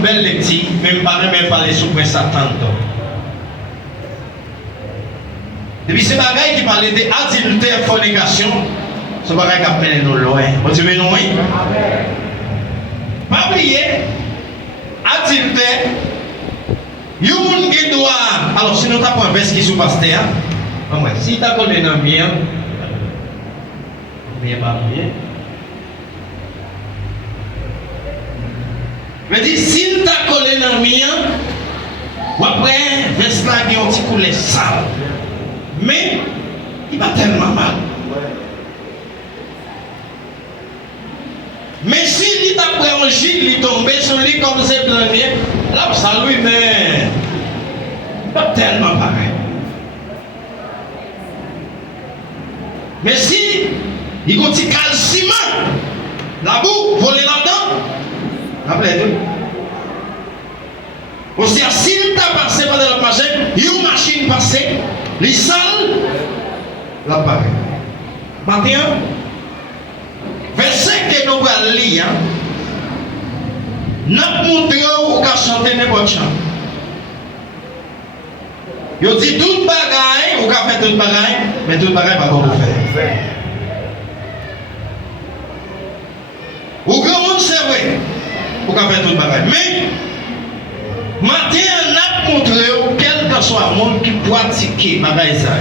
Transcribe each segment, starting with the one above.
son belle lecture, même pas même parler sous prince Satan. Depuis ces bagailles qui parlaient d'adultère, fornication, ce bagaille qui a mené nous loin. Vous savez, non, oui? Pas oublier, adultère, il y a un monde qui doit. Alors, si nous avons un verset qui sous pasteur, si tu as collé dans le mien, mais pas bien. Mais dis, si tu as collé dans le mien, ou après, verset là, il y a un petit coulé sale. Mais, il va tellement mal. Mais si il t'a pris un gil, il tombe sur lui comme c'est dernier, là, ça lui, mais pas tellement pareil. Mais si il continue calciment, la boue, voler là-dedans, rappelez-vous. Aussi, s'il t'a passé par le passé, il y a une machine passée, les salles, l'appareil. Maintenant, verset que nous allons lire, nous montrons où qu'à chanter n'importe chant. Il dit tout bagaille, ou qu'à faire tout bagaille, mais tout bagaille pas bon pour faire. Ou grand monde c'est vrai, ou qu'à faire tout bagaille. Mais, maintenant, nous montrons quel que soit le monde qui pratique bagaille ça,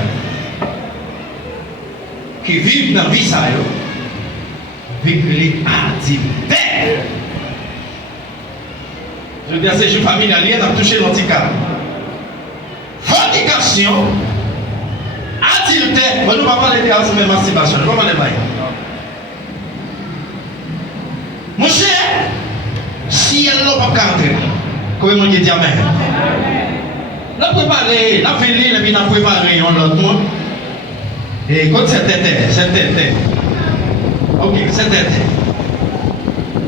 qui vit dans la vie ça, vivre les adultères. Je veux dire, ces jours familiaux, on a touché l'anticat. Fornication, adultère, on ne va pas parler de l'émancipation, on ne va pas parler de bail. Mon cher, si elle n'a pas entrer, comment on dit amen? On a préparé, on a fait l'île et puis on a préparé un autre monde. Et quand c'était. Ok, c'était.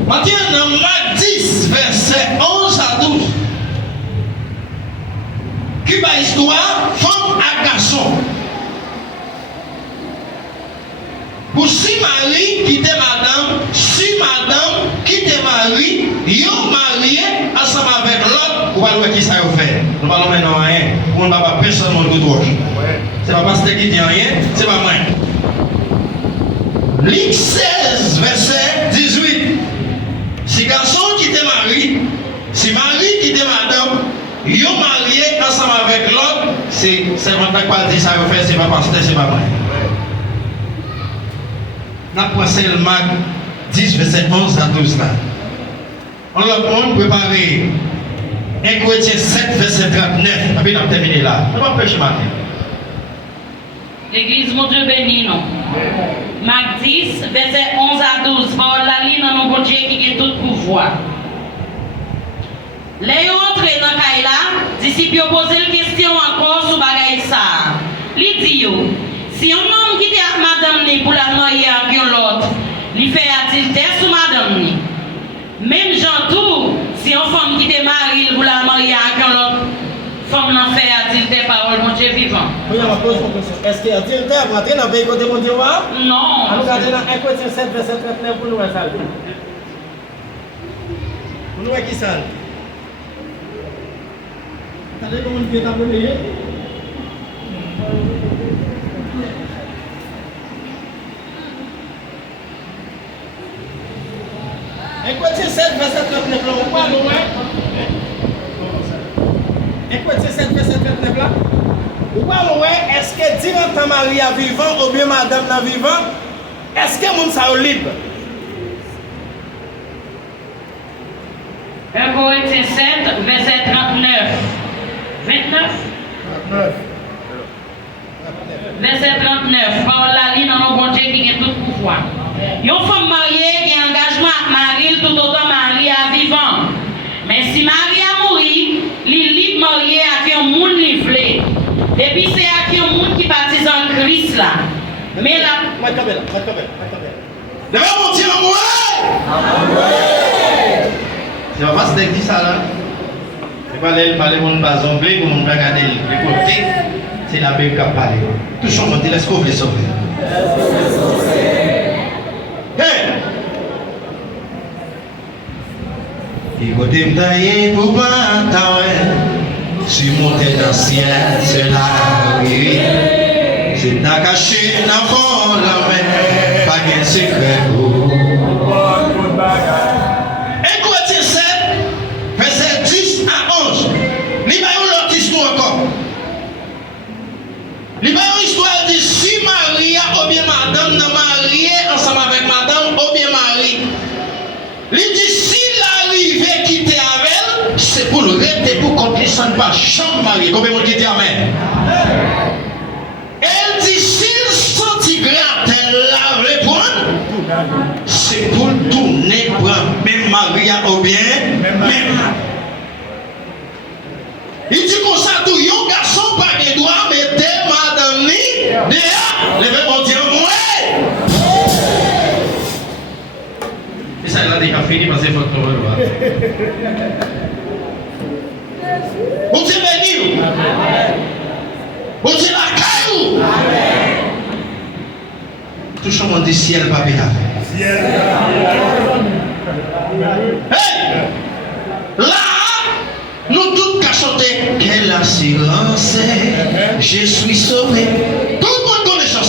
Maintenant, dans Marc 10, verset 11 à 12, qui va histoire, femme à garçon. Pour si mari quitte madame, si madame quitte mari, ils ont marié ensemble avec l'autre, ou alors qui ça fait. Nous parlons maintenant rien, on ne va pas personne de gauche. C'est pas parce que qui dit rien, c'est pas moi. Luc 16, verset 18. Si garçon quitte mari, si mari quitte madame, ils ont marié ensemble avec l'autre, c'est maintenant quoi dit ça fait, c'est pas parce que c'est pas moi. Nous avons le Marc 10, verset 11 à 12 là. On l'a préparé 1 Corinthiens 7, verset 39. Et puis nous avons terminé là. Nous allons pêcher matin. L'église, mon Dieu béni, non. Marc 10, verset 11 à 12. Parole la ligne dans mon Dieu qui a tout pouvoir. Les autres dans Kaila, disciples posent une question encore sur bagaille ça. Ils disent, si un homme qui est madame ni pour la marier avec l'autre, il fait adultère sur madame ni. Même Jean tout, si une femme qui est mariée pour la marier avec l'autre, femme n'en fait adultère par mon Dieu vivant. Oui, on va poser une question. Est-ce que adultère rentre dans le pays côté mon Dieu? Non. On regarde dans 1 Corinthiens 7, verset 39 pour nous voir ça. Pour nous voir qui ça? Allez, comment on fait abonné? Écoutez 7, verset 39 là, on parle, ouais? Écoutez 7, verset 39 là. On parle, ouais? Est-ce que directement Marie est vivant ou bien madame est vivant? Est-ce que moun sa libre? 1 Corinthiens 7, verset 39. 29? 39. Verset 39. Parole la ligne dans nos bon Dieu qui a tout pouvoir. Une femme mariée qui a engagement avec Marie, tout autant Marie est vivant. Mais si Marie a mouru, il est libre marié avec un monde livré. Et puis c'est avec un monde qui baptise en Christ là. Mais là. Patagel. Levez mon Dieu, c'est pas parce que dit ça là. C'est pas l'aile parler mon pas zomblé, mon pas garder les côtés. C'est la Bible qui a parlé. Tout le monde dit laisse qu'on veut sauver. Il faut détailler pour pas si monter dans le ciel, c'est la vie. C'est ta caché dans fond la main, pas qu'un secret. Et Corinthiens 7, verset 10 à 11. L'histoire l'autre histoire encore. L'histoire dit si Maria ou bien madame n'a marié ensemble avec madame ou bien mari. Il dit si l'arrivée qui était avec elle, c'est pour le rester pour qu'on ne sente pas chambre marié. Combien de monde qui dit amen? Elle dit s'il sentit gratte, elle la répond, c'est pour tourner pour même Maria ou bien même. Il dit comme ça, tout yon garçon pas de droit, mais dès madame ni, déjà, levez mon Dieu, moi. Et ça, il a déjà fini parce qu'il faut que nous voir. Vous Dieu béni. Vous Dieu la caillou. Tout le monde dit ciel, pas bien. Hey! Là, nous tous qu'à chanter. Quelle assurance, je suis sauvé. Tout le monde connaît ça.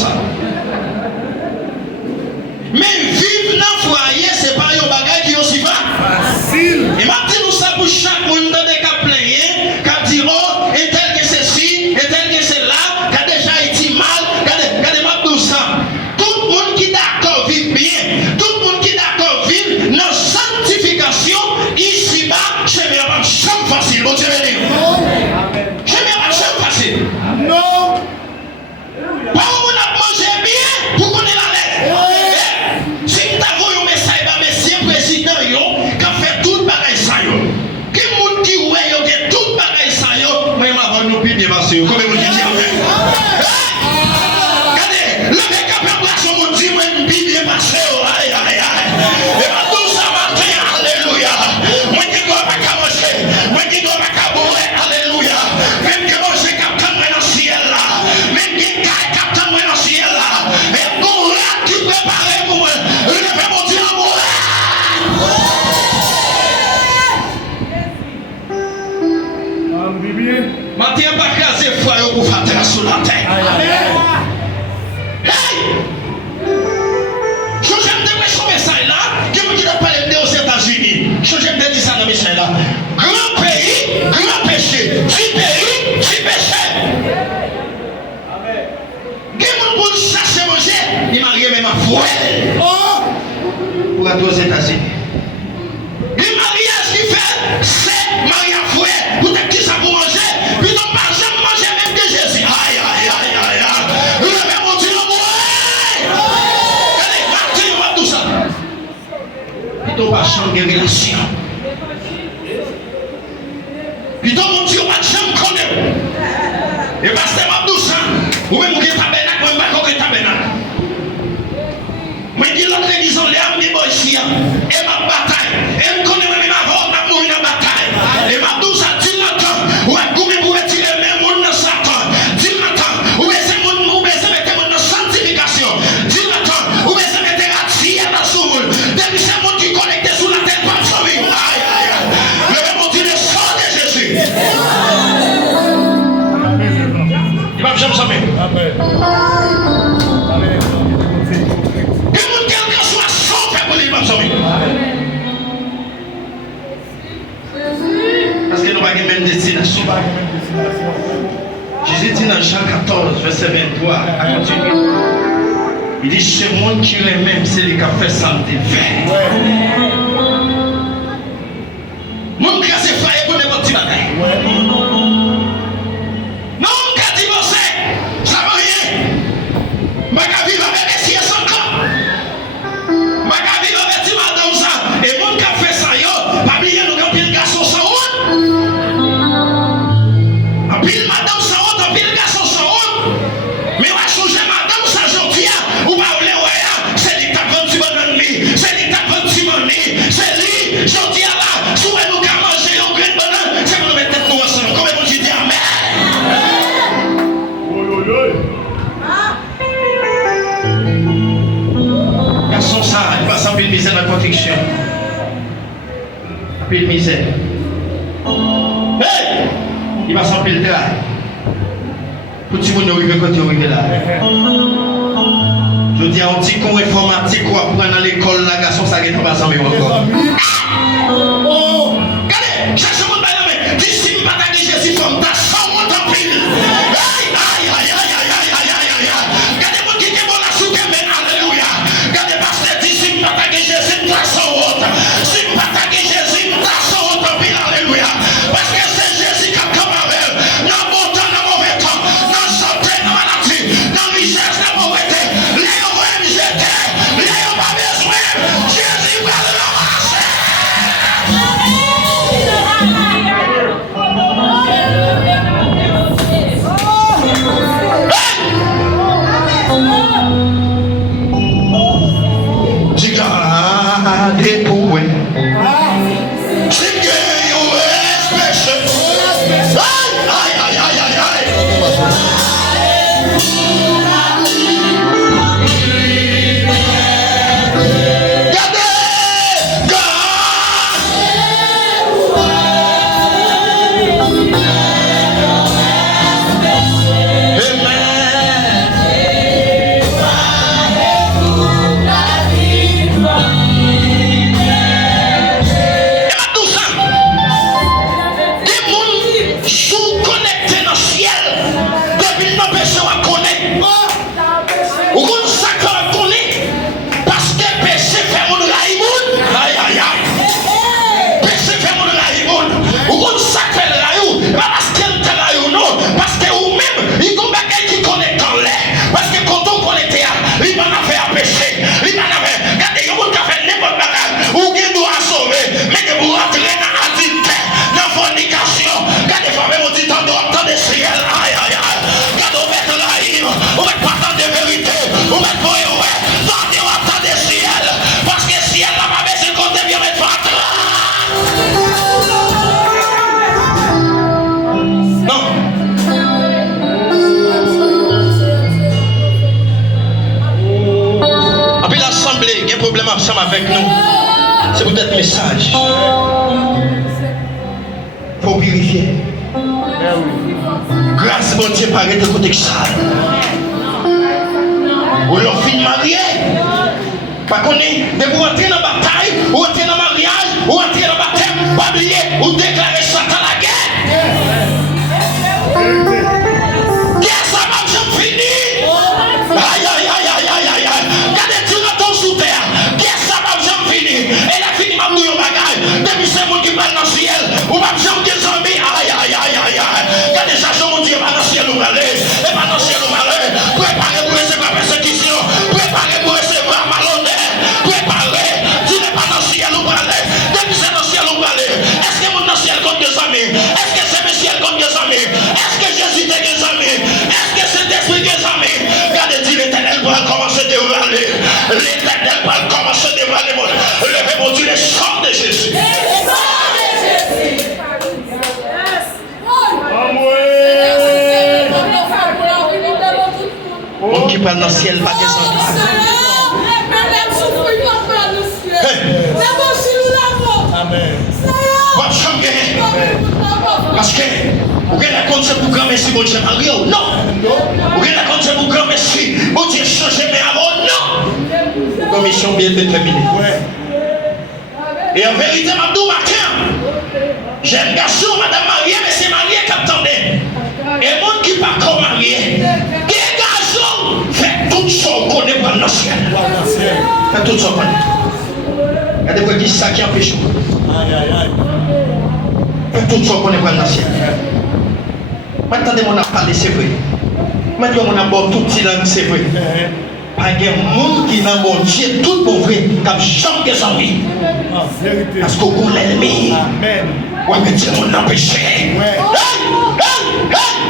Mais vivre dans le foyer, ce n'est pas un bagage qui est aussi facile. Et maintenant, nous savons pour chaque monde dans des cas pleins, qui a dit, oh, et tel que ceci, et tel que cela, qui a déjà été mal, qui a des mal tout ça. Tout le monde qui est d'accord vit bien. Tout le monde qui est d'accord vit dans la sanctification, ici-bas, c'est bien pas chambre facile. Bon Dieu béni. C'est bien pas chambre facile. Non. Pas où on a mangé bien pour qu'on ait la lettre. Si nous avons un message, monsieur le président, qui a fait tout le bagage ça. Qui monde qui ouais, qui a tout le bagage ça, même avant nous puis bien passer. Comment vous dites regardez, le mec a fait place au monde dit, moi, bien passer. Aïe, aïe, aïe. Et pas tout ça matin, alléluia. Moi qui dois pas manger, moi qui dois pas boire, alléluia. Même que moi, j'ai capté moi dans le ciel là. Même qui capté moi dans le ciel là. Et pour là, qui prépare pour moi. Matin pas casser foi pour faire terre sur la terre. Hey! Je j'aime de ce message là, qui me dit de parler aux États-Unis. Je j'aime de dire ça dans le message là. Grand pays, grand péché. Petit pays, petit péché. Qui me pour chercher manger, il m'a rien même à foi. Oh! Pour aller aux États-Unis. Le mariage qui fait, c'est mariage fouet. Pour être qui ça pour manger. Puis non pas jamais manger même que Jésus. Aïe, aïe, aïe, aïe, aïe. Vous avez mon Dieu, allez, partez, tout ça. Puis non pas jamais de relation. Puis non mon Dieu, pas jamais connaît. Et pasteur Mabdou ça. Ou même qui tabernacle, ou même pas qui tabernacle. Moi je dis l'autre église, les amis ici. Et ma bataille. Et me connaît même avant, ma mourir dans la bataille. Et ma douce a dit longtemps. Ou est combien vous retirer même monde dans Satan. Dis longtemps. Ou est-ce que vous baissez mettre monde dans sanctification. Dis longtemps. Ou est-ce que mettez la tia dans ce monde. Depuis c'est monde qui connecté sous la tête par famille. Aïe aïe aïe. Le mon Dieu le sang de Jésus. Il va jamais jamais. Amen. Amen. Que mon quelqu'un soit sans faire pour lui, va jamais. Parce que nous n'avons pas de même destination. Jésus dit dans Jean 14, verset 23, à continuer. Il dit, ce monde qui est même, c'est lui qui a fait santé vert. Mon cas, c'est failli pour n'importe qui bataille. Non, mon cas divorcé, ça va rien. Ma cas vivre avec les siens sans corps. Ma cas vivre avec madame ça. Et mon cas fait ça, yo, pas oublier nous quand il garçon sans honte. En pile madame sans honte, en pile garçon sans honte. Mais on va changer madame ça aujourd'hui. Ou pas oublier, c'est lui qui t'a vendu mon ennemi. C'est lui qui t'a vendu mon ennemi. C'est lui, aujourd'hui là, souvent nous qu'à manger au grain de banane. C'est pour nous mettre tête nous ensemble. Comment on dit amen? Garçon ça, il passe en pile misère de protection. Pile misère. Hey! Il va s'en pile travail. Pour tout le monde arriver quand il arrive là. Je dis à un petit cours informatique ou apprendre dans l'école, la garçon, ça ne pas s'en encore. Oh! Regardez, chaque seconde, d'ici, je ne Jésus comme ta sang, on t'en pile. Aïe, aïe, aïe, aïe, aïe, aïe, aïe, aïe, aïe. Regardez, mon qui est bon la soupe, mais alléluia. Regardez, Pasteur, d'ici, je ne Jésus, ta sang, on t'en pile. Si je ne Jésus, ta sang, on t'en pile, alléluia. Parce que c'est Jésus qui a comme avec. Dans bon temps, dans mauvais temps, dans santé, dans maladie, dans richesse, dans mauvais temps. Léo, même j'étais. Léo, pas besoin. Jésus va le ramasser. Des pouets. C'est que vous respectez. Aïe, aïe, aïe, aïe, aïe. Ensemble avec nous, c'est peut-être message. Faut vérifier. Grâce bon Dieu paraît de côté que ça. Ou l'on finit marié. Pas qu'on est de vous entrer dans la bataille, ou entrer dans le mariage, ou entrer dans le baptême, pas oublier, ou déclarer Satan la guerre. Guerre, ça va jamais finir. Aïe, aïe, aïe, aïe, aïe, aïe, aïe. Regardez, tu retournes sous terre. Et la fini m'a douillé au bagage. Depuis c'est mon qui parle dans le ciel. Ou pas besoin de zanmiw. Aïe, aïe, aïe, aïe, aïe. Quand déjà je mon Dieu, pas dans le ciel ou malheur. Et pas dans le ciel ou malheur. Préparez pour recevoir persécution. Préparez pour recevoir malhonneur. Préparez. Tu n'es pas dans le ciel ou malheur. Depuis c'est dans le ciel ou malheur. Est-ce que mon dans le ciel contre des amis? Est-ce que c'est le ciel contre des amis? Est-ce que Jésus est des amis? Est-ce que c'est l'esprit des amis? Regardez, dit l'Éternel va commencer à dévaler. L'Éternel va commencer à dévaler. Levez mon Dieu, les chants de Jésus. Les chants de Jésus. Mon qui parle dans le ciel, pas descendre. Amen. Parce que vous avez la compte pour grand merci, mon Dieu, Mario. Non. Vous avez la compte pour grand merci, mon Dieu, changer mes amours. Non. Commission bien déterminée. Et en vérité, Mabdou matin, j'ai un garçon, madame mariée, mais c'est marié qui attendait. Et mon qui pas comme marié. Quel garçon fait tout son connaît pour le ciel. Fait tout son connaît. Regardez-vous qui ça qui empêche. Aïe, aïe, aïe. Fait tout son connaît pour le ciel. Maintenant, on a parlé, c'est vrai. Maintenant, on a beau tout petit langue, c'est vrai. Pas de monde qui n'a mon Dieu tout pour vrai, comme jamais des amis. Parce qu'on a l'ennemi. On va mettre mon empêché.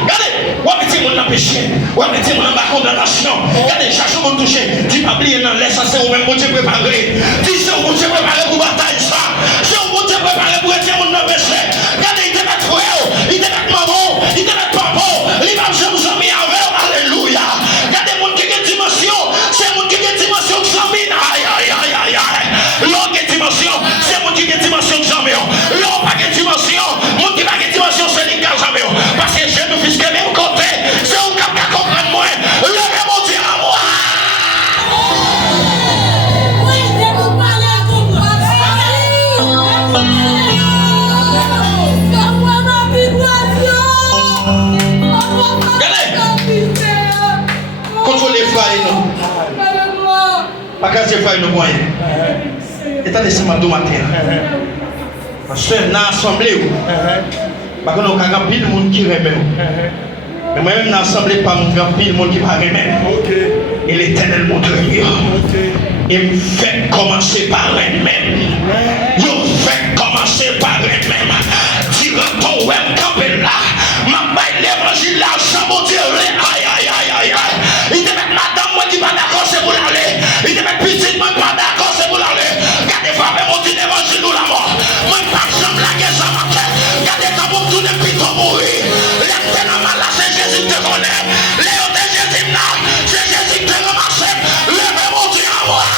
Regardez, on va mettre mon empêché. On va mettre mon condamnation. Regardez, chaque chose qu'on touche, tu pas oublier dans l'air, ça c'est au même Dieu préparé. Tu sais où Dieu préparé pour bataille ça. C'est où Dieu préparé pour être mon empêché. Regardez, il te met frère, il te met maman, il te met papa, il va jamais jamais avec. Alléluia. Regardez, mon qui est dimension. C'est mon qui est dimension de Zanmiw. Aïe, aïe, aïe, aïe, aïe. L'autre dimension, c'est mon qui est dimension de Zanmiw. les frères, non. Pas qu'à se faire nos moyens. Et t'as laissé ma matin. Parce que dans l'assemblée, parce qu'on a un pile de monde qui remet. Mais moi-même dans l'assemblée, pas un pile de monde qui va remettre. Et l'Éternel montre lui. Il me fait commencer par elle-même. Il fait commencer par elle-même. Direct ton web campé là. Ma baille l'évangile là, ça m'a dit aïe aïe aïe aïe aïe. Il te met madame moi qui va d'accord, c'est pour l'aller. Il te met petite moi pas d'accord, c'est pour l'aller. Gardez frappé mon dit l'évangile nous la mort. Moi pas jamais la guerre ça m'a fait. Gardez quand vous tournez puis vous mourir. L'éternel là, c'est Jésus qui te connaît. Léo de Jésus là, c'est Jésus qui te ramasse. Levez mon Dieu à moi.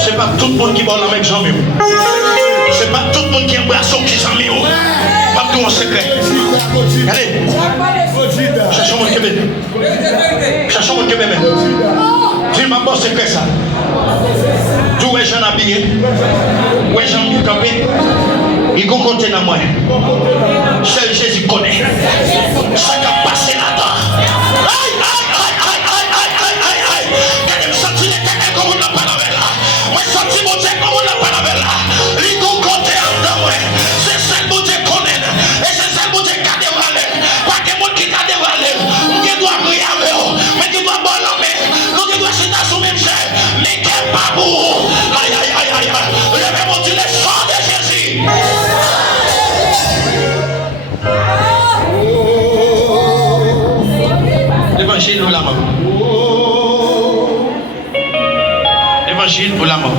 C'est pas tout le monde qui parle avec Zanmiw. C'est pas tout le monde qui embrasse son petit Zanmiw. Pas tout en secret. Allez, cherchons mon Québec. Cherchons mon Québec. Dis-moi bon secret ça. Tout est jeune habillé. Où est Jean campé. Il faut compter dans moi. Seul Jésus connaît. Ça qui a passé là-dedans. Aïe, aïe, aïe, aïe, aïe, aïe, aïe, aïe. Quand je me sens l'éternel comme on n'a pas la là. Moi, je sens mon Dieu comme on n'a pas la là. Il faut compter en dedans. C'est seul mon Dieu connaît. Et c'est seul mon Dieu qui a dévalé. Pas que mon qui a dévalé. On doit prier avec eux. Mais tu dois bon l'homme. Donc tu dois se sur même chair. Mais quel pas pour. Aïe, aïe, aïe, aïe, aïe. Levez mon Dieu, le sang de Jésus. L'évangile ou la mort. L'évangile ou la mort.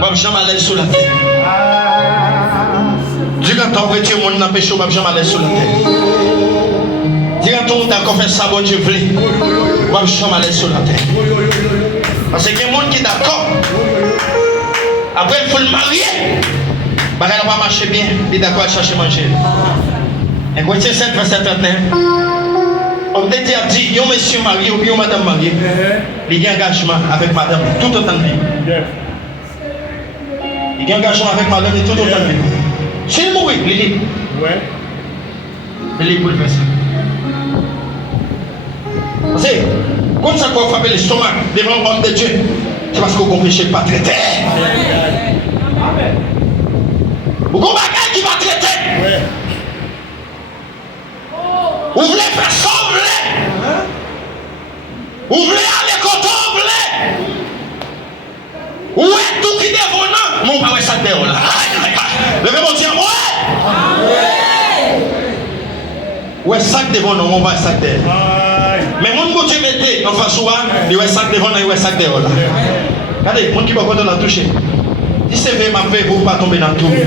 Bab jamais à l'aise sur la terre. Dis quand on retire mon n'a péché, Bab jamais à l'aise sur la terre. Dis quand on d'accord fait ça bon Dieu voulait. Bab jamais à l'aise sur la terre. Parce qu'il y a des gens qui sont d'accord. Après il faut le marier. Bah elle va marcher bien, il est d'accord à chercher manger. Et quand c'est 7 verset 39, on te dit, il y a un monsieur marié ou bien une madame mariée, il y a un engagement avec madame tout autant de vie. Il y a un engagement avec madame tout autant de vie. Si il mourit, il est libre. Il est libre pour le faire ça. Parce que, comme ça qu'on frappe l'estomac devant l'homme de Dieu, c'est parce qu'on péché pas traité. Amen. Vous avez un bagage qui va traiter. Vous voulez faire ça, vous voulez. Vous voulez aller quand on voulez. Où est tout qui est devant nous? Mon père est sac de là. Levez mon Dieu, où est sac devant nous? Mon père est sac de mais mon Dieu mettez en face souvent, il est sac devant nous, il est sac de là. Regardez, mon qui va quand on a touché. Si c'est vrai, ma paix, vous ne pas tomber dans tout. Aïe,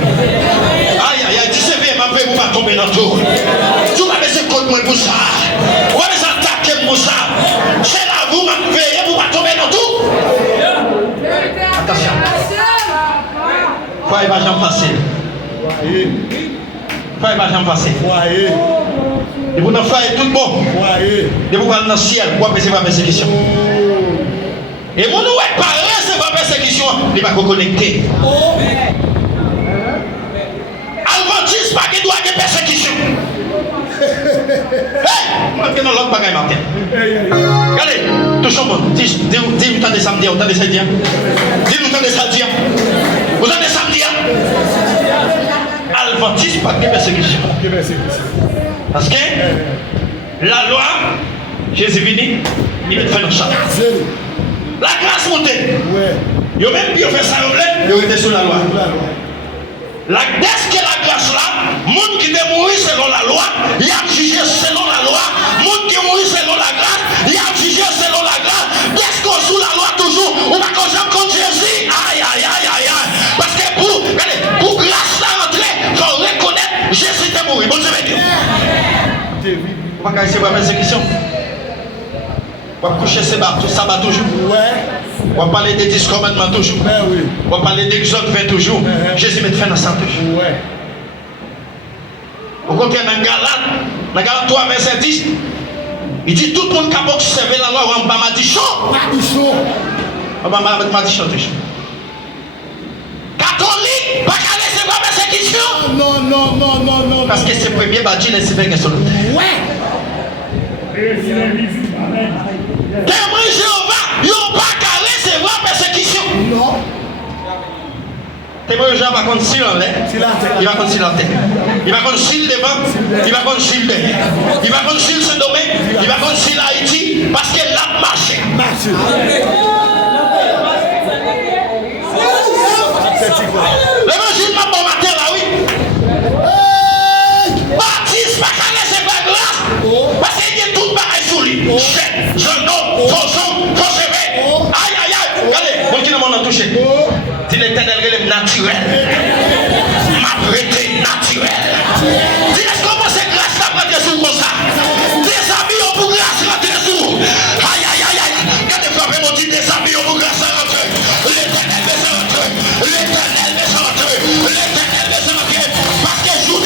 aïe, aïe, si c'est vrai, ma paix, vous ne pas tomber dans tout. Tu vas laisser contre moi pour ça. Vous allez attaquer pour ça. C'est là, vous m'avez veillé, vous ne pas tomber dans tout. Attention. Faut y avoir jamais facile. Faut y avoir jamais facile. Et vous n'en faites tout bon. Et vous allez dans le ciel, vous allez recevoir la persécution. Et vous ne pouvez pas recevoir la persécution, il va vous connecter. Adventiste, pas qu'il doit y avoir persécution. Hey, moi, je ne l'autre bagaille matin. Regardez, touchons moi. Dis-nous tant de samedi, autant de samedi. Dis-nous tant de samedi. Vous avez des samedis. Adventiste, pas de persécution. Parce que la loi, Jésus venu, il va te faire dans ça. La grâce montée. Ils ont même pu faire ça, ils étaient sur la loi. Dès que la grâce là, le monde qui est mort selon la loi, il a jugé selon la loi. Le monde qui est mort selon la grâce, il a jugé selon la grâce. Dès qu'on sous la loi toujours, on va continuer contre Jésus. Aïe, aïe, aïe, aïe, aïe. Parce que pour grâce là rentrer, il faut reconnaître Jésus est mort. Bon Dieu, Dieu. On va essayer de faire persécution. On va coucher ce sabbat toujours. On va parler des 10 commandements toujours. On va parler d'Exode 20 toujours. Jésus met fin dans ça toujours. Au contraire, dans Galate 3, verset 10, il dit tout le monde qui a observé la loi, on m'a dit chaud. On m'a dit chanter. Catholique, pas qu'à recevoir persécution. Non. Parce que c'est le premier bâti, c'est fait que son Ouais. Témoin Jéhovah, ils n'ont pas qu'à recevoir persécution. Non. Témoin Jéhovah va contre s'il en l'air. Il va contre s'il en terre. Il va contre s'il devant. Il va contre s'il derrière. Il va contre s'il ce domaine. Il va contre s'il Haïti. Parce qu'elle a marché. L'évangile m'a bon matin là, oui. Baptiste, pas qu'à laisser pas grâce. Parce qu'il y a tout pareil sur lui. Chèque, jeune homme, faux chevet. Aïe. Regardez, mon qui n'a pas touché. Si l'éternel relève naturel. Ma prêté naturel. Dis est-ce qu'on pense que grâce là prendre sur comme ça. Des amis pour grâce rentrer sur. Aïe. Regardez, frappez mon dit des amis pour grâce rentrer. L'éternel me rentrer. L'éternel me rentrer. L'éternel me rentrer. Parce que jour de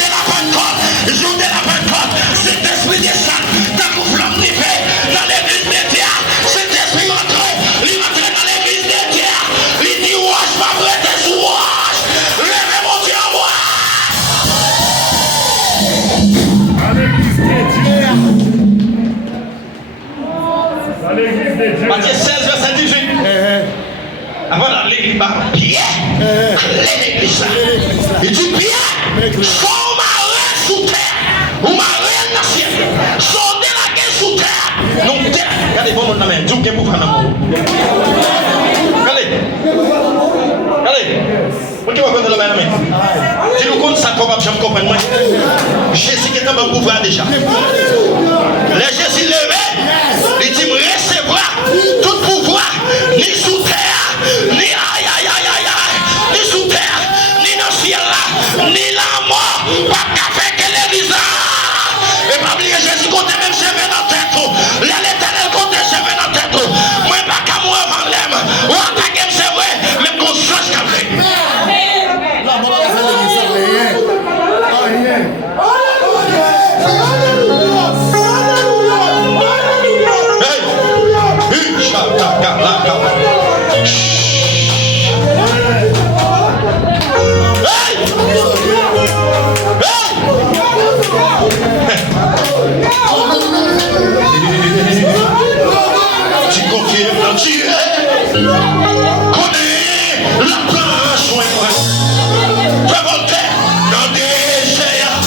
la Pentecôte, cet esprit de ça, dans le flamme d'hiver, dans l'église de terre, cet esprit rentre, il rentre dans l'église de terre, il dit wash, ma prête sous wash, levez mon Dieu en moi. À l'église de Dieu. Matthieu 16, verset 18. Avant d'aller, il va Pierre, allez l'église. Il dit Pierre, son mari sous terre, ou mari dans le ciel, son délagué sous terre. Non, terre. Regardez, bon, mon ami, Dieu qui est pour faire l'amour. Regardez. Vous qui va prendre le même. Si nous comptons ça, comme je me comprends, moi. Jésus qui est dans mon pouvoir déjà. Les Jésus levé, il dit recevoir tout pouvoir, ni sous terre, ni ni sous terre, ni dans le ciel là, ni la mort, pas qu'à faire que l'église. Et pas oublier Jésus compte même cheveux dans la tête. L'éternel compte cheveux dans la tête. Moi, pas qu'à moi avant l'aime. Ou attaquer, c'est vrai, même qu'on change qu'à vrai. Tu confirmes, tu es connais la planche, fais voltaire dans des géants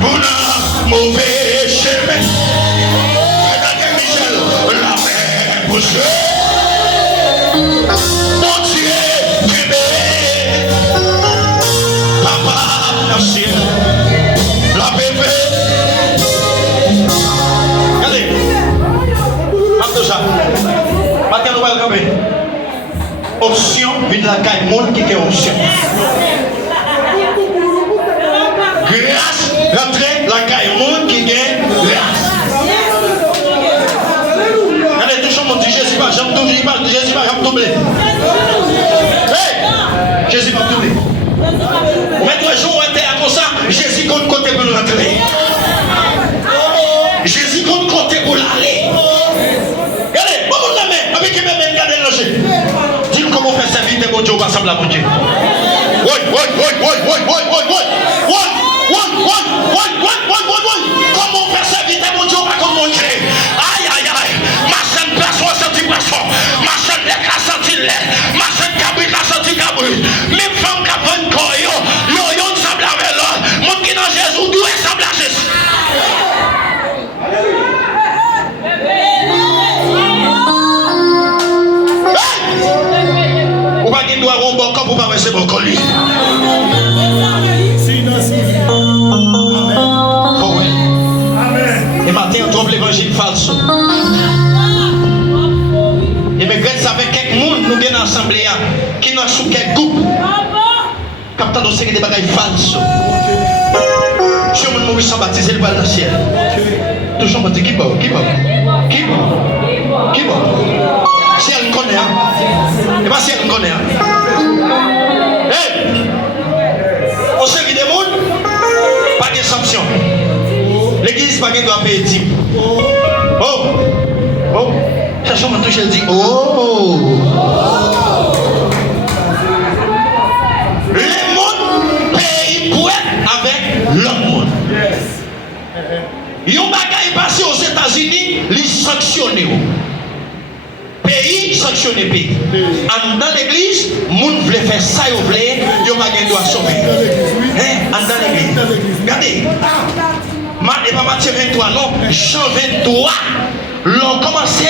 pour un mauvais chemin. Regardez Michel, la main poussée. Mon Dieu, bébé, papa, merci, la bébé. Regardez, Pasteur, maintenant nous allons camper. Option, vient la caille monde qui est option. Grâce, rentrer la caille monde qui est grâce. Regardez, toujours mon dit Jésus pas, j'aime doubler, Jésus pas, j'aime doubler. Hey, Jésus va doubler. Mettre jour à terre comme ça, Jésus compte côté pour nous rentrer. Jésus compte côté pour l'aller. Regardez, beaucoup de la main, avec qui même gadel logé. Dis-nous comment faire servir de bon Dieu, va sembler à mon Dieu. Comment faire servir de bon Dieu, va comme mon Dieu. Aïe. Ma chaîne personne senti personne. Ma chaîne lait la senti lait. Ma chaîne cabri la senti cabri. Même femme qui a fait une corps, yo semble avec l'autre. Mon qui dans Jésus, d'où est semble à Jésus. Ou pas qu'il doit avoir un bon corps pour pas rester bon colis. Et matin, on trouve l'évangile falso. Et bien, grâce avec quelques monde, nous sommes ensemble qui nous sous quelques groupes. Quand on série des bagailles falso. Si on mourit sans baptiser, il va dans le ciel. Toujours on dit qui bon. Si elle connaît, et pas si elle connaît. Hey! On série des mondes, pas de sanction. L'église pas doit payer 10. Oh! Cherchons mon touche, elle dit oh! pays sanctionne pays. Dans l'église, moun voulait faire ça, vous voulez, vous n'avez pas droit de sauver. Dans l'église. Regardez. Et pas Matthieu 23, non. Jean 23. L'on commence,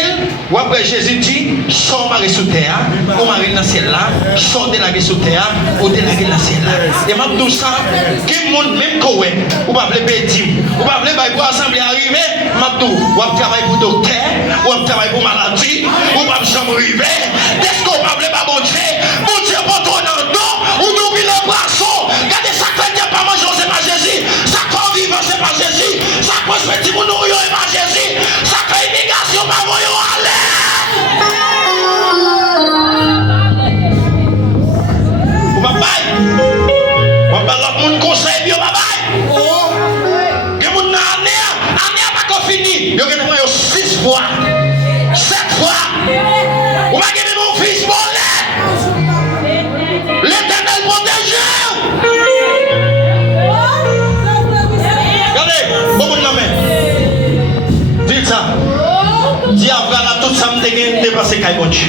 ou après Jésus dit, sors mari sous terre, ou mari dans le ciel là, sors délagué sous terre, ou délagué dans le ciel là. Et même tout ça, qui monde même Kowe, ou pas le pédim, ou pas le bail pour assemblée arriver, même tout, ou pas travailler pour docteur, ou pas travailler pour maladie, ou pas chambre arriver, est-ce qu'on pas le bon Dieu pour ton dans le dos, ou nous le brasson, regardez ça fait dire pas manger, c'est pas Jésus, ça fait vivre, c'est pas Jésus, ça fait petit pour nous, c'est pas Jésus, ça fait immigration, pas voyons aller. Ou pas bail, ou pas l'autre monde conseille, bien pas bail. Que mon année pas qu'on fini, il y a 6 fois, 7 fois, ou pas que mon fils volé. L'Éternel protège. Regardez, bon nom. Dites ça. Dis avant tout ça me dépassé caille bon Dieu.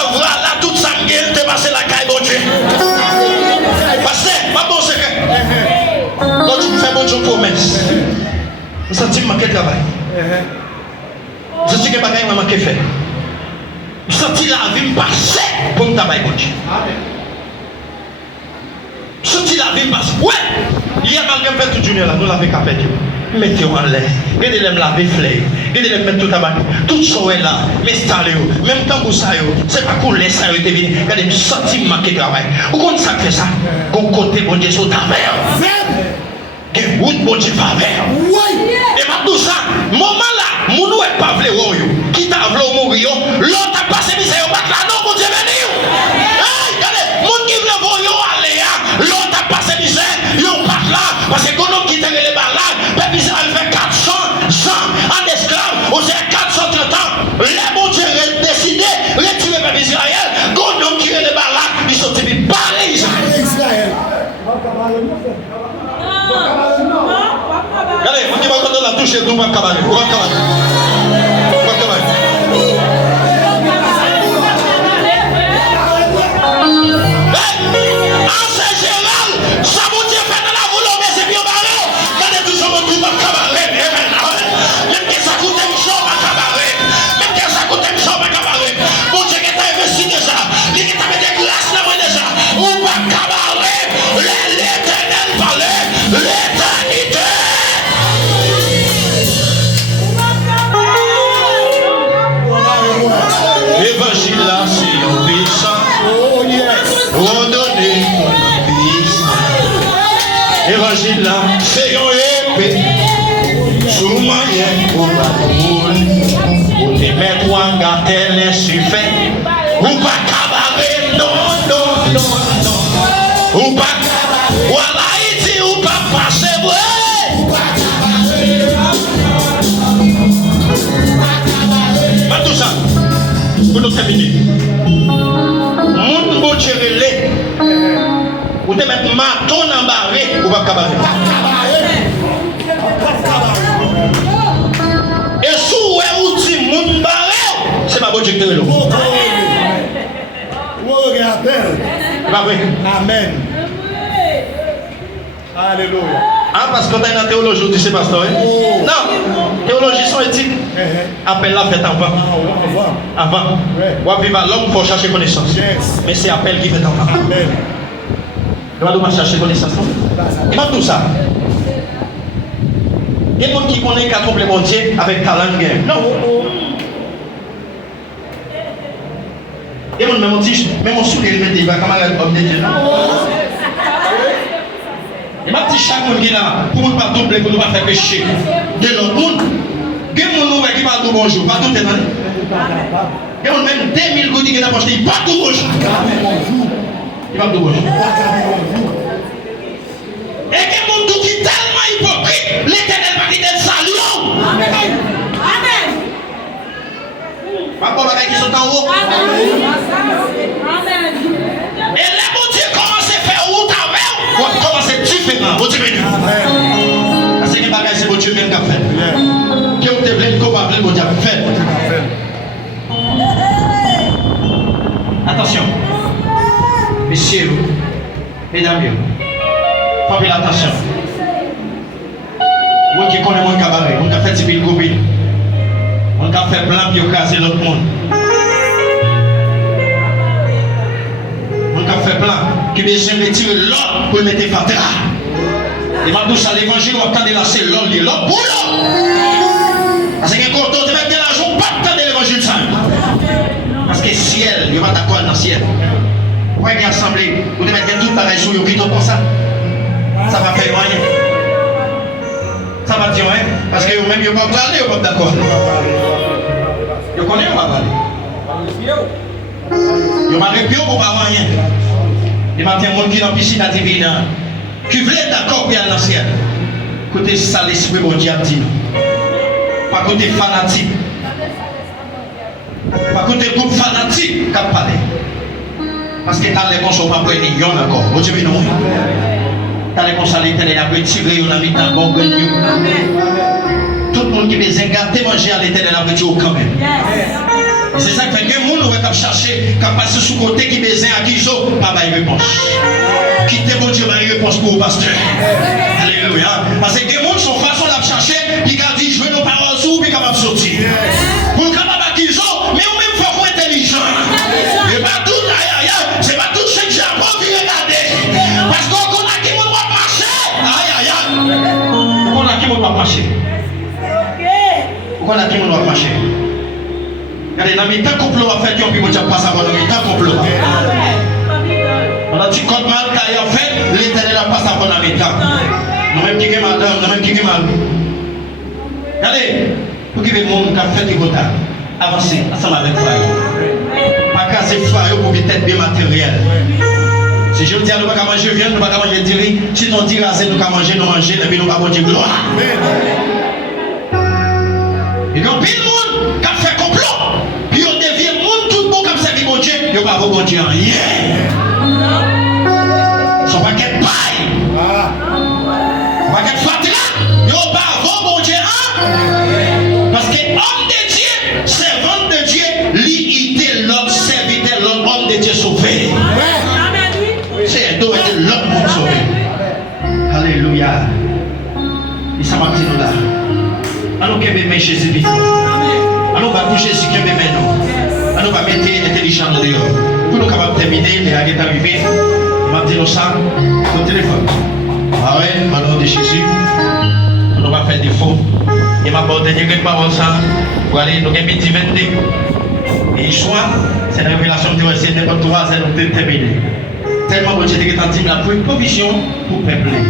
Avant là tout ça me dépassé la caille bon Dieu. Pasteur, pas bon secret. Quand tu fais bon Dieu promesse. Vous sentez manquer travail. Vous sentez que bagaille m'a manqué fait. Vous sentez la vie passer pour me travailler bon Dieu. Vous sentez la vie passer. Ouais. Il y a malgré fait toute journée là, nous l'avons qu'à faire. Mettez-vous en l'air, regardez-les laver fleur, regardez-les mettre tout tabac, tout ça est là, installez-vous, même temps pour ça, c'est pas cool, les ça, regardez, sentiment qui travaille. Où qu'on ça fait ça? Qu'on côté bon Dieu sur ta mère. Que route bon Dieu faveur. Et maintenant ça, moment là, mon nous est pas vle qui t'a vle mourir, l'autre a passé misère, pas là, non, bon Dieu béni. Regardez, mon qui vle voyo aller, l'autre a passé misère, yon pas là, parce que quand on quitte les balades, puis Israël fait 400 ans en esclave, on sait 430 ans, les bon Dieu décidé de retirer peuple Israël, quand on tire les balades, ils sont tenus par Israël. Regardez, on dit qu'on la touche tout va cabaret. On va cabaret. Ancien général, ça vous dit fait dans la volonté, c'est bien barré. Regardez tout ça, tout va cabaret. Même que ça coûte un jour à cabaret. Même que ça coûte un jour à cabaret. Mon Dieu, qui t'a investi déjà. Il t'a mis des glaces là déjà. On va cabaret. L'Éternel parlait. L'éternité. Évangile là, c'est obéissant. Redonner obéissant. Évangile là, c'est un épée. Sous moyen pour la boule. Pour te mettre en gadel, suffit. Ou pas cabaret, non. Ou pas cabaret. Voilà, il dit, ou pas passer, ouais. Pas tout ça. Pour nous terminer. Moun beau tirele. Ou te mettre maton en barré ou pas cabaret. Et sous où dit moun barré, c'est pas bon Dieu qui te relève. Pas vrai. Amen. Alléluia. Ah, parce qu'on a une théologie, tu sais, pasteur. Non, théologie sont éthiques. Appel la fête avant. Avant. On vivre à l'homme pour chercher connaissance. Mais c'est appel qui fait avant. Amen. On doit chercher connaissance. Et même tout ça. Il y a des gens qui connaissent qu'à tromper mon Dieu avec talent. Non. Il y a des gens qui même mon soulier, il met des camarades homme de Dieu. Et ma petite chaque monde qui est là, pour ne pas doubler, pour ne pas faire péché. De l'autre monde, il y a des gens qui ne pas tout bonjour, pas tout est dans. Il y a même 2000 goudis qui n'ont pas acheté, pas tout bonjour. Il va tout bonjour. Et il y a des gens qui sont tellement hypocrites, l'Éternel va dire salut. Amen. Amen. Pas pour les qui sont en haut. Amen. Et les bon Dieu commence à faire route avec vous. Commence à être différent. Bon Dieu béni. Parce que les bagages, c'est bon Dieu même qui a fait. Que vous devez le couper, bon Dieu a fait. messieurs, mesdames, faites attention. Vous qui connaissez mon cabaret, on a fait 10 000 copines. On a fait blanc pour casser l'autre monde. On a fait blanc qui besoin de retirer l'autre pour mettre fatra. Et ma douce à l'évangile, on attend de lasser l'autre pour l'autre. Parce que quand on te met de l'argent, pas attendre l'évangile ça. Parce que ciel, il va d'accord dans le ciel. Pourquoi il y a assemblée, vous devez mettre tout pareil sur le qui comme ça. Ça va faire rien. Ça va dire rien. Parce que vous-même, vous ne pouvez pas parler, vous ne pouvez pas d'accord. Vous connaissez, vous ne pouvez pas parler. Vous ne pouvez pas parler rien. Il y a des gens qui sont dans la piscine à divine. Qui veulent d'accord pour aller dans le ciel. Côté ça, l'esprit bon Dieu dit. Pas côté fanatique. Pas côté groupe fanatique qui a parlé. Parce que t'as les consommateurs pas prêts ni encore. Vous dites non. T'as les consommateurs qui ont retiré un ami dans bon gagne. Tout le monde qui veut gâter manger à l'éternel a retiré quand même. C'est ça qui fait que les gens qui chercher, qui passent sous côté qui besoin à qui sont pas de réponse. Quittez mon Dieu, une réponse pour le pasteur. Alléluia. Parce que les gens sont façon de chercher, puis qui dit je veux nos paroles sous, puis capable de sortir. Pour capable à qui sont, mais au même fois intelligent. Et pas tout c'est pas tout ce que j'ai appris qui regarder. Parce qu'on a qui ne doit marcher. Aïe aïe aïe. On a qui ne doit marcher. On a qui ne doit marcher. Regardez, dans mes temps complot a fait, on peut dire pas ça, dans mes temps complot. On a dit quand mal a fait, l'éternel a pas ça dans mes temps. Nous même qui est madame, nous même qui est mal. Regardez, pour que les gens qui ont fait des quotas, avancez ensemble avec toi. Pas casser le foyer pour être bien matériel. Si je dis à nous pas manger viande, nous pas manger diri. Si on dit raser, nous pas manger, nous manger, et puis nous pas manger gloire. Et donc, puis le monde qui a fait complot, puis on devient monde tout bon comme ça, qui bon Dieu, il n'y a pas bon Dieu rien. Son paquet de paille, paquet de fatra, il n'y a pas bon Dieu rien. Parce que homme de Dieu, servant de Dieu, l'ité l'autre serviteur, l'autre homme de Dieu sauvé. C'est l'autre monde sauvé. Alléluia. Et ça m'a dit nous là. Allons que bébé Jésus vivant. Allons va toucher Jésus que bébé nous. Allons va mettre intelligent dehors. Pour nous capables de terminer, les aguettes arrivés. M'a dit nous ça au téléphone. Ah ouais, au nom de Jésus. On va faire des faux. Et m'a porté des paroles ça. Pour aller nous gagner 22. Et soit, c'est la révélation de Dieu, c'est n'importe quoi, c'est nous terminer. Tellement bon Dieu qui est en train de la provision pour peupler.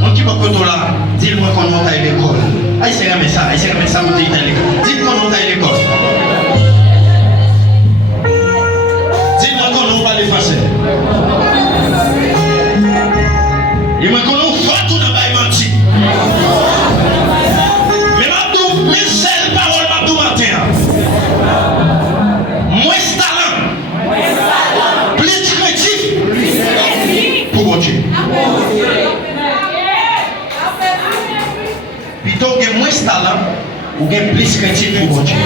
On qui va côté là, dis-moi qu'on monte à l'école. Aïe, c'est comme ça, vous dites à l'école. Dis-moi qu'on monte à l'école. Dis-moi qu'on va les passer. Dis-moi qu'on va tout dans le menti. Mais Mabdou, mes seules paroles, Mabdou matin. Moins talent. Plus créatif. Pour mon Dieu. Plutôt que moins talent ou plus créatif pour mon Dieu.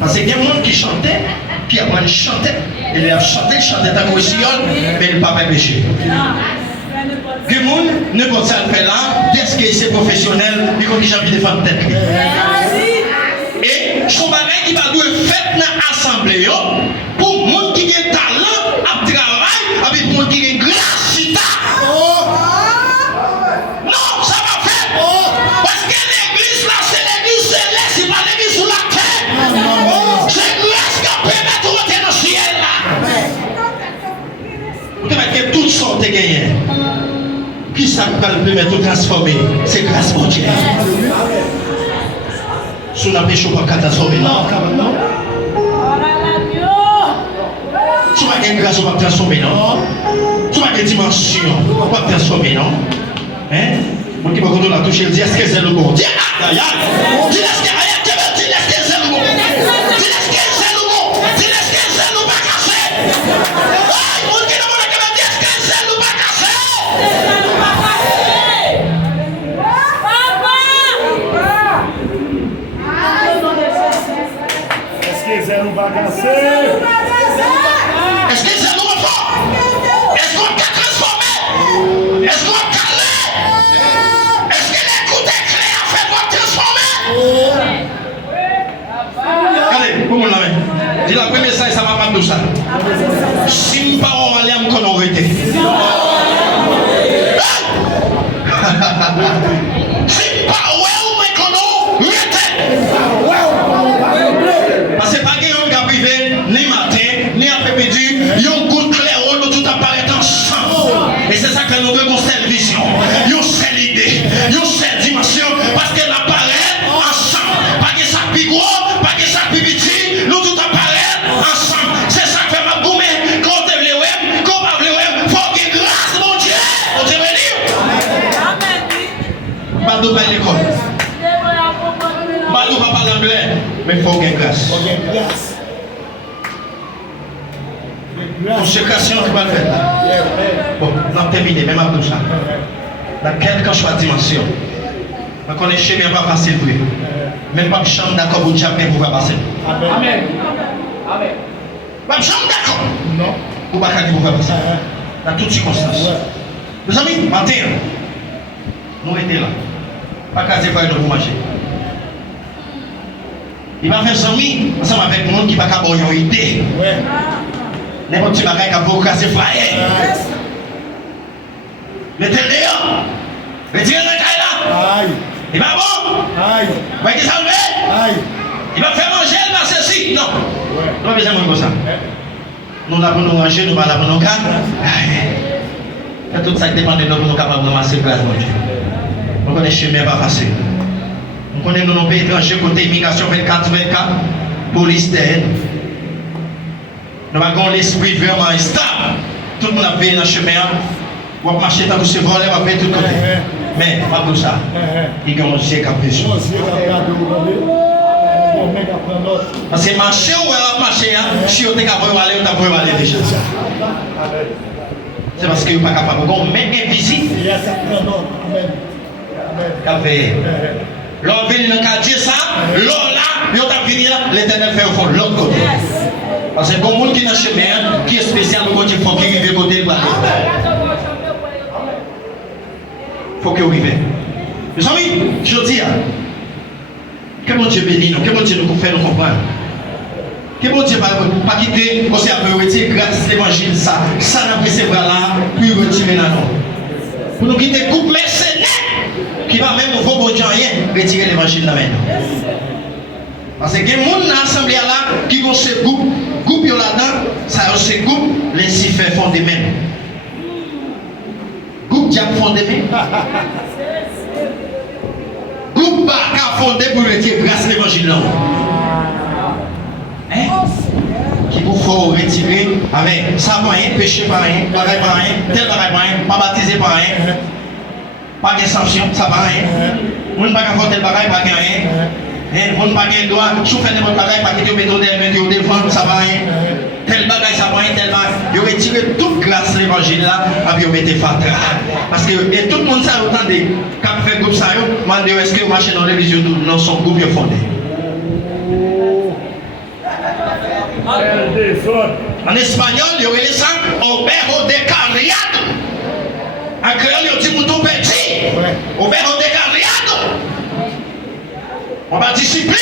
Parce qu'il y a des gens qui chantaient, qui apprennent à chanter, et ils chantent à cause mais ils ne pas péché. Que les gens ne peuvent pas faire là, dès que c'est professionnel, ils ont déjà envie de défendre tête. Et son bagage qui va faire dans l'assemblée pour les gens qui ont talent à travailler avec les gens qui ont grâce. Non, ça va faire. Parce que l'église là, c'est l'église céleste, c'est pas l'église sur la terre. C'est grâce qui permet de rentrer dans le ciel là. Vous devez que toutes sortes de gagnants. Qui ça permet de transformer? C'est grâce pour Dieu. Sous la péché, on ne peut pas transformer. Non. Tu vas gagner grâce, on ne peut pas transformer. Non. Tu vas gagner dimension, on ne peut pas transformer. Non. Hein? Mon qui va continuer à toucher, il dit est-ce que c'est le bon? Dis est-ce que c'est le bon? Dis est-ce que c'est le bon? Dis est-ce que c'est le pas cassé? Mon qui demande à dire est-ce que c'est le pas cassé? Est-ce que c'est le pas cassé? Est-ce que c'est le pas cassé? Est-ce qu'on t'a transformé? Est-ce qu'on t'a calé? Est-ce que l'écoute est claire fait qu'on transformer? Allez, pour mon ami. Dis la première ça, ça va pas tout ça. Si nous ne parlons pas, nous allons arrêter. Si nous ne parlons pas, nous allons arrêter. Parce que pas que nous avons privé, ni matin, ni après-midi, il y a un coup de clair, tout apparaît ensemble. Et c'est ça que nous avons une seule vision, une seule idée, une seule dimension, parce qu'elle apparaît ensemble. Pas que ça plus gros, pas que ça plus petit, nous tout apparaît ensemble. C'est ça que ma goumé, quand tu veux web, quand tu veux web, faut que grâce, mon Dieu, on te bénit. Badou pas l'école. Badou pas parler anglais, mais il faut qu'il y ait grâce. Consécration qui va le faire là. Bon, on a terminé, même après ça. Dans quelle que soit la dimension, on connaît chez moi pas facile pour vous. Même pas de chambre d'accord pour jamais pour passer. Amen. Amen. Pas de chambre d'accord. Non. Pour pas dire pour passer. Dans toutes circonstances. Mes amis, matin, nous étions là. Pas casser pour nous manger. Il va faire son ami ensemble avec le monde qui va avoir une idée. N'importe qui va casser foyer. Mettez-le dehors. Retirez le caille là. Il va bon. Il va salver. Il va faire manger, il va ceci. Non. Nous avons besoin de comme ça. Nous avons nous manger, nous avons nous cadre. Tout ça dépend de nous pour nous capables de ramasser le gaz. Nous connaissons chemin pas facile. Nous connaissons nos pays étrangers côté immigration 24-24, police derrière nous. Nous avons l'esprit vraiment stable. Tout le monde a payé dans le chemin. On va marcher dans ce volet, on va payer tout le côté. Mais, pas tout ça. Il y a un monsieur qui a besoin. Parce que marcher ou elle a marché, si on est capable d'aller, on peut aller déjà. C'est parce que vous n'êtes pas capable de même invisible. L'on vient dans le ça, l'on là, l'on a fini là, l'éternel fait au fond de l'autre côté. Parce que comme monde qui est dans le chemin, qui est spécial, il faut qu'il arrive côté de l'autre. Il faut qu'il arrive. Mes amis, je dis, que mon Dieu bénisse nous, que mon Dieu nous fait nous comprendre. Que mon Dieu pas quitter, parce qu'il a retirer grâce l'évangile, ça n'a pas ses bras là, puis retirer là non. Pour nous quitter coupe mercenaire, qui va même au bon Dieu rien, retirer l'évangile là maintenant. Parce que les gens dans l'assemblée là, qui vont se groupe là-dedans, ça se groupe, les sifflets font des mêmes. Groupe diable font des mêmes. Groupe baka fondé pour retirer grâce l'évangile là. Hein? Qui vous faut retirer avec ça pas rien, péché pas rien, bagaille pas rien, tel bagaille pas rien, pas baptisé pas rien, pas de sanction, ça pas rien. On ne peut pas faire tel bagaille, pas rien. On ne peut pas faire droit, si vous faites n'importe bagaille, pas que vous mettez au devant, ça va rien. Tel bagaille, ça va rien, tel bagaille. Vous retirez toute grâce l'évangile là, et vous mettez fatra. Parce que et tout le monde ça autant de quand vous faites groupe ça, moi je dis est-ce que vous marchez dans l'église dans son groupe fondé. En espagnol, il y aurait les sangs obero de carriado. En créole, il y a dit mouton petit. Obero de carriado. On va discipline.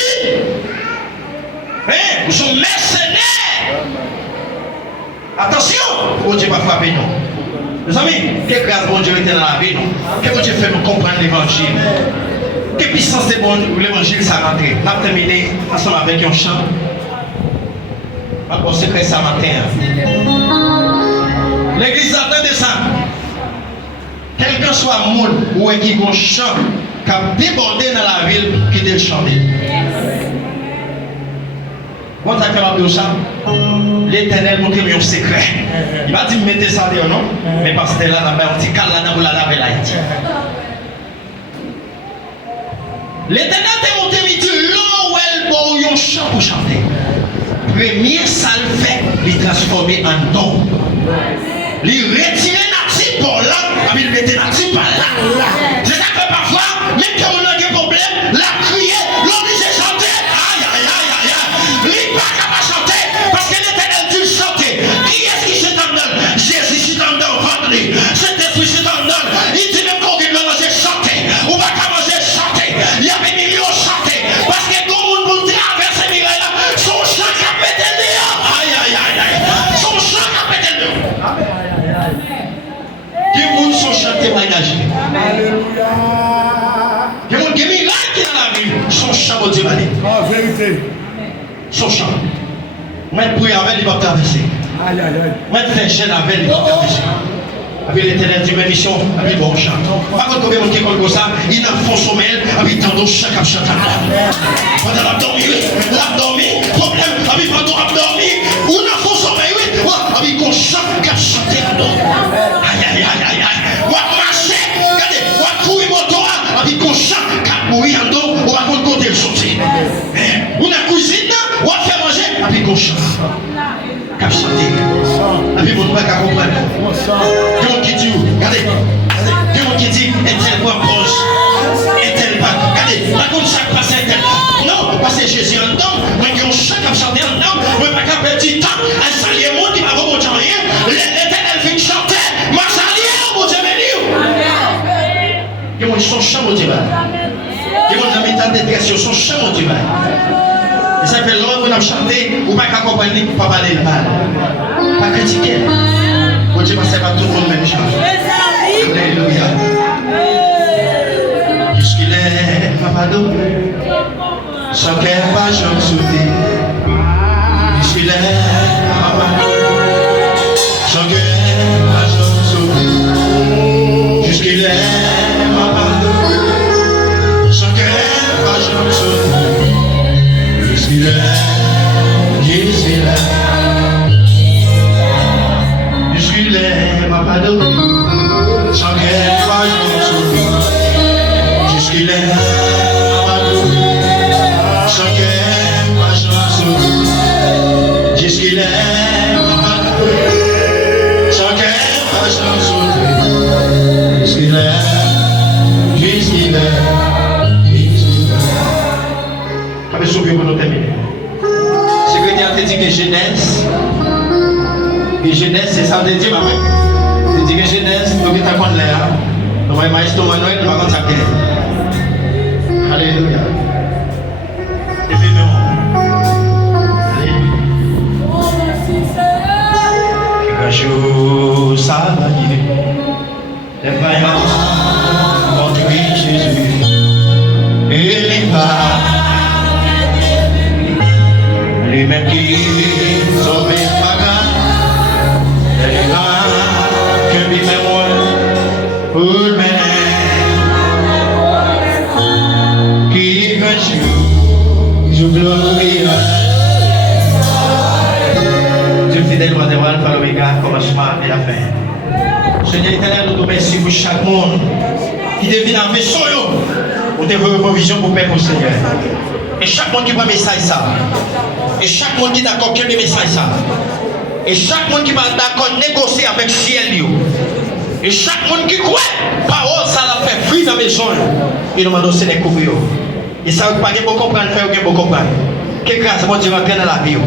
Nous sommes mercenaires. Attention, bon Dieu va frapper nous. Mes amis, quelle grâce bon Dieu était dans la vie, nous. Que bon Dieu fait nous comprendre l'évangile. Quelle puissance de bon l'évangile ça rentre. On a terminé ensemble avec un chant. On secret ça matin. L'église attend de ça. Quel que soit le monde où est qui un chant qui a débordé dans la ville qui doit chanter. Quand tu as capable de ça, l'Éternel montre un secret. Il va dire mettez ça dehors non, mais parce que là, on a un petit cal là pour la laver là. L'Éternel t'a montré il dit là où elle boit un chant pour chanter. Premier ça le fait, il transformer en don. Il retire natif pour là, il mettait natif par là. C'est ça que parfois, même quand on a des problèmes, la crier, l'obligé chanter. Aïe, aïe, aïe, aïe, aïe. Il n'est pas capable de chanter parce que l'Éternel dit chanter. Qui est-ce qui chante en dedans? Jésus chante en dedans. agir. Alléluia. Il y a des miracles qui dans la vie. Son champ, mon Dieu, va aller. En vérité. Son champ. Mettre pour avec, il va traverser. Aïe, aïe, aïe. Mettre faire jeune avec, il va traverser. Avec l'éternel dit, même mission, avec bon chant. Par contre, combien de monde qui comme ça, il a fond sommeil, avec tant d'autres chants qui chantent. Pendant l'abdomen, problème, avec pendant l'abdomen, ou a fond sommeil, oui, avec un chant qui chante. Aïe, aïe, aïe, aïe, aïe. Ou à marcher, regardez, ou à courir moteur, avec un chant qui mourir en dos, ou à contre côté le sortir. Ou à cuisine, ou à faire manger, avec un chant. Cap chanter. La vie, mon père, qui comprend. Il y a qui dit, regardez, il y a qui dit, et tel point pause, et tel pas. Regardez, pas comme ça passe et tel pas. Non, parce que Jésus en dedans, moi qui ont chaque cap chanter en dedans, moi pas qu'à perdre du temps, à saluer mon qui va vous montrer rien. L'éternel fait chanter, moi saluer, mon Dieu béni. Il y a son chant, mon Dieu. Il y a mon métal de détresse, son chant, mon Dieu. Il s'appelle l'homme qu'on a chanté, ou pas qu'à accompagner pour pas parler de mal. Pas critiquer. Bon Dieu, parce que pas tout le monde même chant. Alléluia. Jusqu'il est, papa d'eau. Sans qu'elle pas j'en sauter. Jusqu'il est, papa d'eau. Sans qu'elle pas j'en sauter. Jusqu'il est, papa d'eau. Sans qu'elle pas j'en sauter. Jusqu'il est, jusqu'il est, ma pado, sans qu'elle va j'en sauter. Jusqu'il est, ma pado, sans qu'elle va j'en sauter. Jusqu'il est, ma pado, sans qu'elle va j'en sauter. Jusqu'il est, jusqu'il est. Souviens pour nous terminer. Secrétaire te dit que jeunesse, et jeunesse, c'est ça que dit ma mère. Tu dis que jeunesse, nous qui t'apprenons là, nous allons maïster Manuel, nous allons s'appeler. Alléluia. Et puis nous. Alléluia. Un jour, ça va arriver. Les vaillants vont tuer Jésus. Et les va. Lui-même qui sauve les pagans, les gars que lui mémoire pour le mener, qui un jour glorieux. Dieu fidèle, roi des rois, par le regard, commencement et la fin. Seigneur éternel, nous te remercions pour chaque monde qui devine un vaisseau pour développer une provision pour paix pour le Seigneur. Et chaque monde qui prend message ça. Et chaque monde qui est d'accord avec le message ça. Et chaque monde qui va d'accord négocier avec le ciel. Et chaque monde qui croit, parole ça la fait fruit dans la maison. Il nous demande de découvrir. Et ça ne va pas comprendre, faire ou comprendre. Que grâce mon Dieu va faire dans la vie.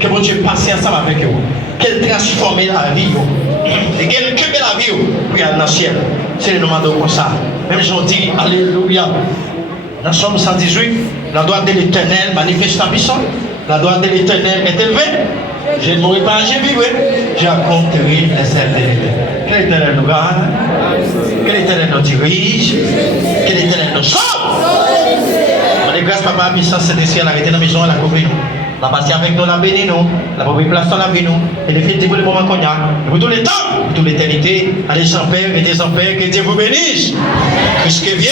Que mon Dieu passe ensemble avec vous. Qu'elle transforme la vie. Et qu'elle crée la vie pour aller dans le ciel. C'est le nom de comme ça. Même j'en dis, alléluia. Dans Somme 118, la droite de l'Éternel manifeste sa puissance. La droite de l'Éternel est élevée. Je ne mourrai pas, j'ai vécu. J'ai raconté les ailes de l'Éternel. Que l'Éternel nous garde. Que l'Éternel nous dirige. Que l'Éternel nous sauve. Les grâces, papa, puissance, c'est des ciels, arrêtez dans la maison, elle a couvert nous. La passer avec nous, la béni nous. La première place dans la vie nous. Et les filles, pour le moment qu'on y a. Et pour tout le temps, pour toute l'éternité. Allez, sans père et des sans père, que Dieu vous bénisse. Christ qui vient.